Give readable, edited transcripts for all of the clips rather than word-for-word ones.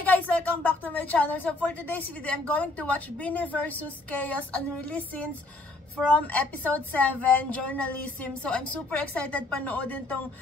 Hi guys! Welcome back to my channel. So for today's video, I'm going to watch Beanie vs. Chaos unreleased scenes from episode 7, Journalism. So I'm super excited panoodin tong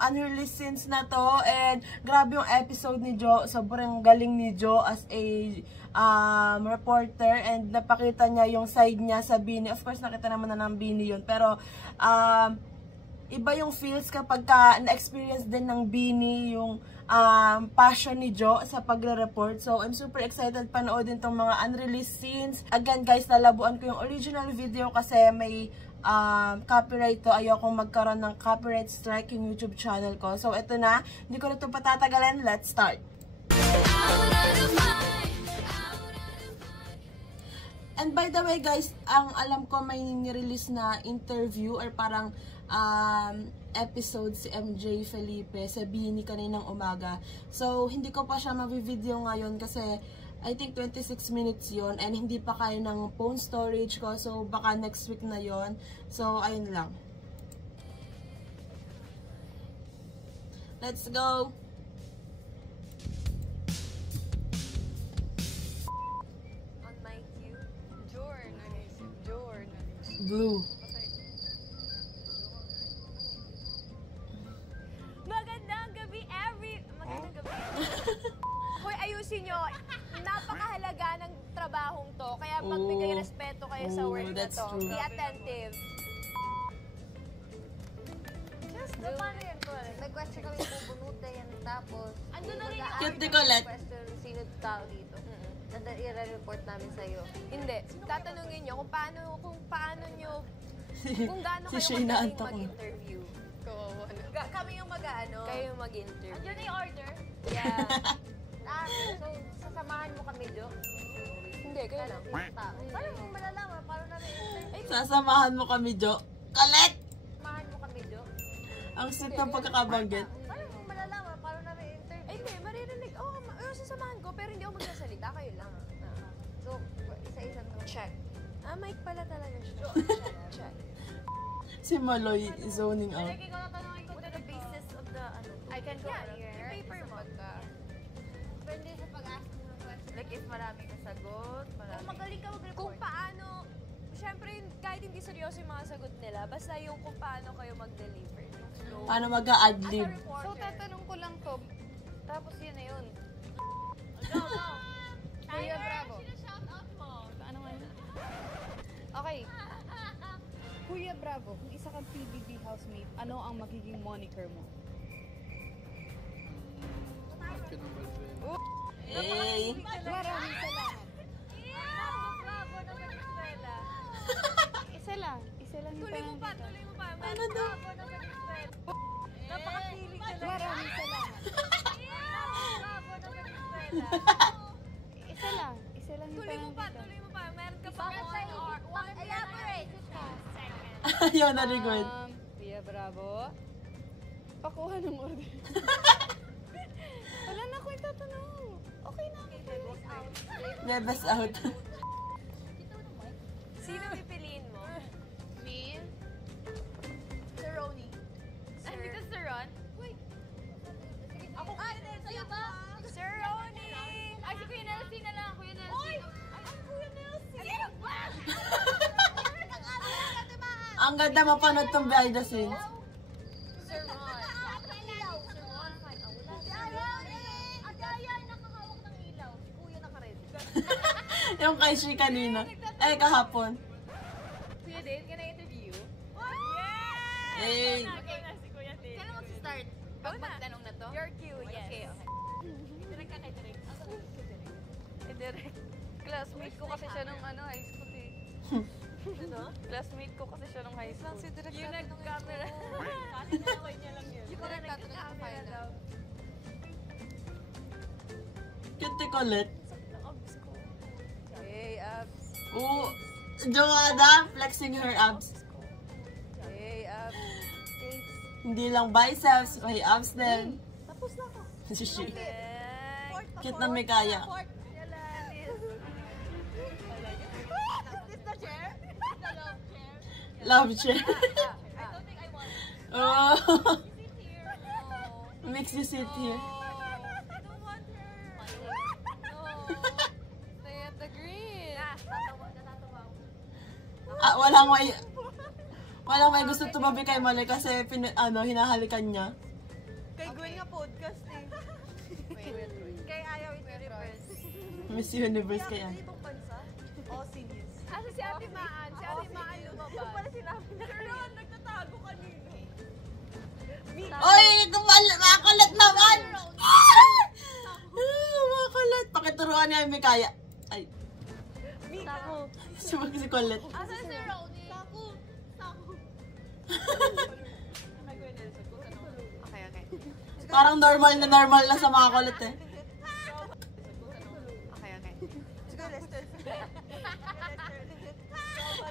unreleased scenes na to. And grabe yung episode ni Jo. Sobrang galing ni Jo as a reporter. And napakita niya yung side niya sa Beanie. Of course, nakita naman na ng Beanie yun. Pero iba yung feels kapag na-experience din ng Beanie yung passion ni Jo sa pagre-report. So, I'm super excited panoodin tong mga unreleased scenes. Again, guys, nalabuan ko yung original video kasi may copyright to. Ayokong magkaroon ng copyright strike yung YouTube channel ko. So, eto na. Hindi ko na ito patatagalan. Let's start! And by the way, guys, ang alam ko may nirelease na interview or parang episode si MJ Felipe sa Beanie kaninang umaga. So, hindi ko pa siya mavi-video ngayon kasi I think 26 minutes yon and hindi pa kaya ng phone storage ko. So, baka next week na yon. So, ayun lang. Let's go! On my cue, Jorn. Blue. Magandang gabi, Magandang gabi. Hoy, ayusin nyo. Napakahalaga ng trabahong to. Kaya magbigay respeto kayo sa work na to. True. Be attentive. Just do. Paano yan, Col? May question kami pupunute yan tapos. Ando na rin yung Cute ni Colette. Question sino tao dito. I-report namin sa'yo. Hindi. Tatanungin nyo kung paano nyo, kung gaano Si kayo Shayna magaling antok mo. mag-interview. Kami yung mag-ano. Kayo yung mag-interview. Andiyan na yung order. Yeah. So, sasamahan mo kami, Jo? Hindi, kayo lang. Paano mo malalaman? Paano namin interview? Sasamahan mo kami, Jo. Colette! Sasamahan mo kami, Jo? Ang sweet ng pagkakabanggit. Paano mo malalaman? Paano namin interview? Ay, hindi. Maririnig. Sasamahan ko, pero hindi ako magsasalita. Kayo lang. So, isa-isa na. Check. Mic pala talaga siya. Check. Si Maloy zoning out. Like, ikaw natanongin ko What the basis of the, I can go yeah, here. yung paper mo. Depende sa pag-ask mo ng question. Like, if maraming nasagot, Kung magaling ka mag-report. Kung paano, syempre, kahit hindi seryoso yung mga sagot nila, basta yung kung paano kayo mag-deliver. Yung flow. Paano mag-a-adlib? So, tatanong ko lang to. Tapos yun na yun. Kuya Bravo. Ano nga yun? Okay. Kuya Bravo, kung isa kang PBB housemate, ano ang magiging moniker mo? Hey! Maraming salamat. Bravo na Venezuela. Isa lang yung Tuloy mo pa. Ano daw? Bravo na Venezuela. Napakapiling ka lang. Maraming salamat. Bravo na Venezuela. Isa lang yung Tuloy mo pa. Meron ka pa Elaborate. Ayaw na record. Kuya Bravo, pakuha ng order. Wala na ako itatanong. Okay na. Bebes out. Sino pipiliin mo? Me? Sir Ronnie. Hindi ka Sir Ron? Wait. Ako sa'yo ba? Sir Ronnie! Ay, si Kuya Nelsie na lang. Kuya Nelsie. Oy! Ang Kuya Nelsie! Sino ba? Ang ganda mapanood tong behind the scenes. Sir Ron. Adaya, nakahawak ng ilaw. Si Kuya naka-red. Yung kay Shi kanina. Kahapon. Kuya Dave, can I interview you? Hey! Okay na si Kuya Dave. Kailan mag-start? Pag magtanong na to? Your cue, yes. Okay. Direct ka kay Direct. Direct. Classmate ko kasi siya nung high school eh. Ano? Classmate ko kasi siya nung high school. Si Direct Yung nag-camera. Kasi nalaway niya lang yun. Yung nag-camera daw. Cute ni Colette. Hey, abs. Oo. Joanna, flexing her abs. Hey, abs. Hindi lang biceps, may abs din. Tapos na ako. Si Shi. Next. Cute na may kaya. Is this the chair? The love chair? Love chair. I don't think I want it. Oh. Sit here. Makes you sit here. I don't want her. walang may gusto tumabi kay Maloy kasi hinahalikan niya. Kay Gwen nga podcast eh. Kay ayaw ito reverse. Miss Universe kaya. Ibang bansa? O, seniors. Asa si Ate Maan? Si Ate Maan lumabas. Yung pala sinabi na. Pero nagtatago kanino. Oy! Makakulit naman! Makakulit! Pakituruan niya yung Mikaya. Ay. Sako. Sumag si Colette. Asa si Ronnie? Okay. Parang normal na sa mga kulit eh. Okay. Sige, Lester.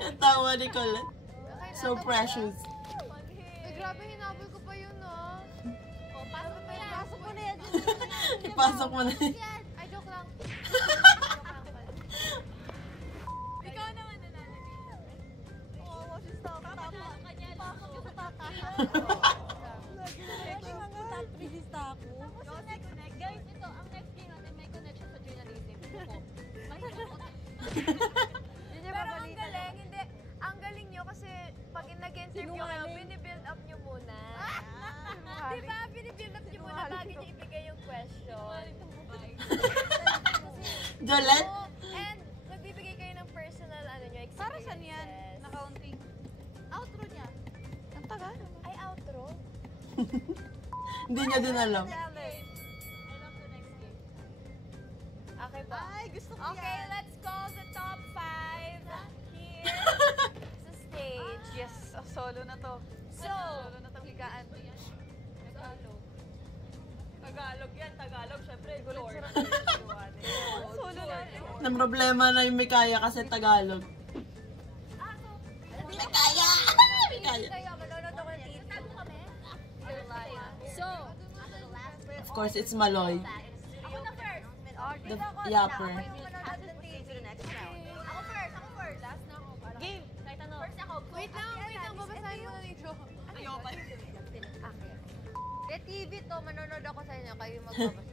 Yung tawa ni Colette. So precious. Ay, grabe, hinabol ko pa yun, no? O, pasok mo yan. Pasok mo na yan. Ipasok mo na. Ay, joke lang. Ikaw naman nananabita. Oo, si Stop. Tama. Pasok ko sa tata. Lagi mga top 3 lista ako. Guys, ito, ang next game natin may connection sa journalism. Pero ang galing, hindi. Ang galing nyo kasi pag nag-interview kayo, binibuild up nyo muna. Diba? Binibuild up nyo muna bago nyo ibigay yung question. Jolette? Oo, and magbibigay kayo ng personal experiences. Para saan yan? Nakaunting. Outro niya. Ang tagal. Ay, outro? Hindi niya din alam. Okay ba? Ay, gusto ko Okay, yan. let's call the top 5 here sa stage. Yes, solo na to. Solo na tong higaan. Tagalog yan, Tagalog. Syempre, Solo na. Nang problema na yung Mikaya kasi Tagalog. Mikaya! Mikaya. Manonood ako ng TV. So, Of course, it's Maloy. ako na first. The yapper. Ako first. Last na ako. Game. Kahit ano. First ako. Wait lang. Babasahin mo na dito. Ayoko. TV to, manonood ako sa inyo. Kayo magbabasa.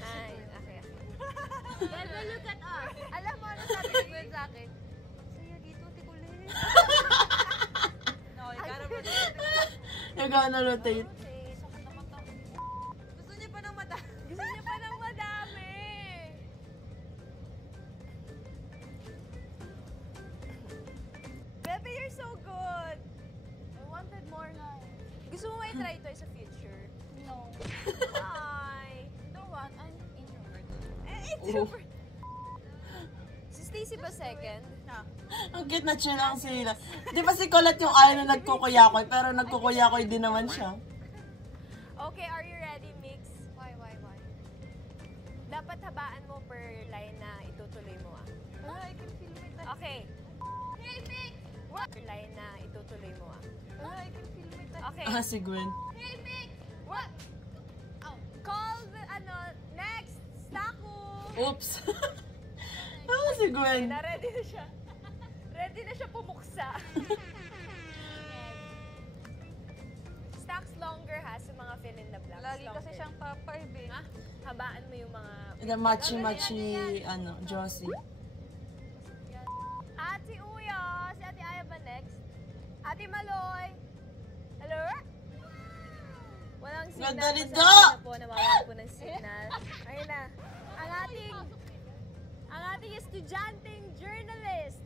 Ay, okay. Well, look at us. Alam mo ano sabi ni Gwen sa akin? Sa'yo dito, tikulit. No, you gotta rotate. Yung gana rotate. Gusto niya pa ng mata. Gusto niya pa ng madami. Baby, you're so good. I wanted more lines. Gusto mo may try ito sa future? No. Why? Don't want. I'm introvert. Introvert. Si Stacy ba second? Ang cute na chill lang sila. Di ba si Colette yung ayaw na nagkukuyakoy, pero nagkukuyakoy din naman siya. Okay, are you ready, Mix? Why? Dapat habaan mo per line na itutuloy mo ah. I can feel my touch. Okay. Hey, Mix! What? Per line na itutuloy mo ah. I can feel my touch. Okay. Ah, si Gwen. Hey, Mix! What? Oh, call the, next, Staku! Oops. Ah, si Gwen. Ready na siya. Ready na siya pumuksa. Stacks longer ha, sa mga fill in the blanks. Lagi kasi Longer. siyang top 5 eh. Ah, habaan mo yung mga... The machi-machi, Josie. Ate Uyo! Si Ate Aya ba next? Ate Maloy! Hello? Walang signal. Madali Pasensya daw! na po, nawawalan po ng signal. Ayun na. Ang ating estudyanteng journalist.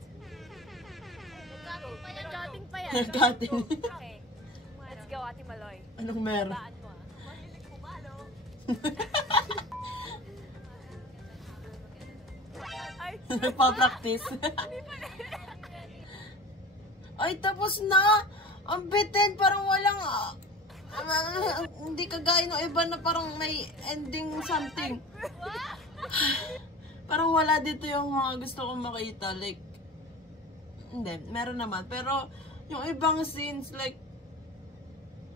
Nag-cutting pa yan. Nag-cutting. Okay. Let's go, Ate Maloy. Anong meron? Habaan mo ah. Ay, Nagpa-practice. Ay, tapos na! Ang bitin, parang walang... hindi kagaya ng iba na parang may ending something. Parang wala dito yung mga gusto kong makita. Like, hindi, meron naman. Pero, yung ibang scenes, like,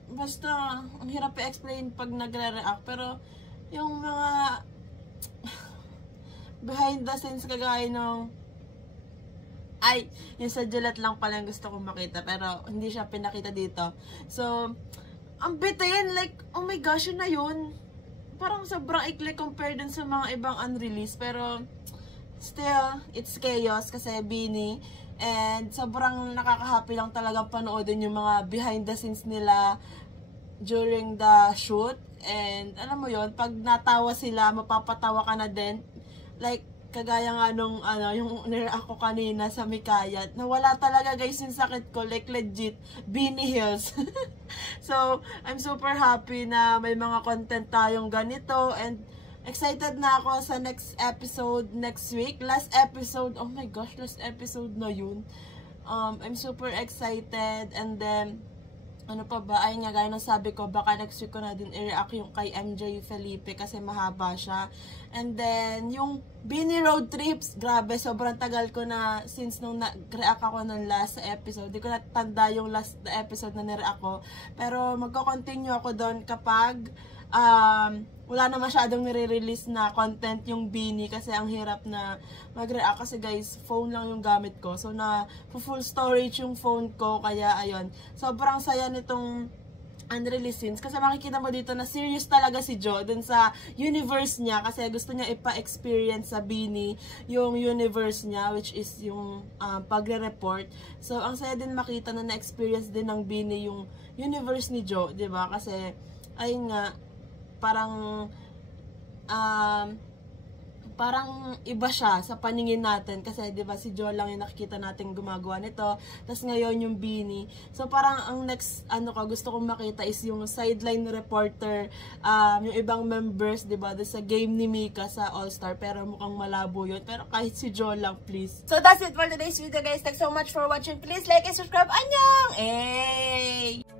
basta, ang hirap i-explain pag nagre-react. Pero, yung mga behind the scenes kagaya nung yung sa Gillette lang pala yung gusto kong makita. Pero, hindi siya pinakita dito. So, ang bitin, like, oh my gosh, yun na yun. Parang sobrang ikli compared dun sa mga ibang unreleased. Pero, still, it's chaos kasi Bini. And sobrang nakaka-happy lang talagang panoodin yung mga behind the scenes nila during the shoot. And alam mo yon, pag natawa sila, mapapatawa ka na din. Like, kagaya nga nung, yung ako kanina sa Mikayat, nawala talaga guys yung sakit ko, like legit, Beanie Hills. So, I'm super happy na may mga content tayong ganito, and excited na ako sa next episode next week. Last episode, oh my gosh, last episode na yun. I'm super excited, and then, ano pa ba, ay nga gaya ng sabi ko, baka next week ko na din i-react yung kay MJ Felipe kasi mahaba siya. And then, yung Beanie Road Trips, grabe, sobrang tagal ko na since nung nag-react ako ng last episode. Di ko natanda yung last episode na nireact ko. Pero magko-continue ako doon kapag wala na masyadong nire-release na content yung Beanie kasi ang hirap na mag-react kasi guys, phone lang yung gamit ko. So, na full storage yung phone ko, kaya ayun. Sobrang saya nitong unreleased scenes kasi makikita mo dito na serious talaga si Jo dun sa universe niya kasi gusto niya ipa-experience sa Beanie yung universe niya, which is yung pagre-report. So, ang saya din makita na na-experience din ng Beanie yung universe ni Jo, diba? Kasi, ayun nga, parang iba siya sa paningin natin kasi 'di ba si Jo lang yung nakikita natin gumagawa nito, tapos ngayon yung Beanie. So parang ang next gusto kong makita is yung sideline reporter, yung ibang members 'di ba sa game ni Mika sa All-Star, pero mukhang malabo yun, pero kahit si Jo lang please. So that's it for today's video guys. Thanks so much for watching. Please like and subscribe. Annyeong! Hey!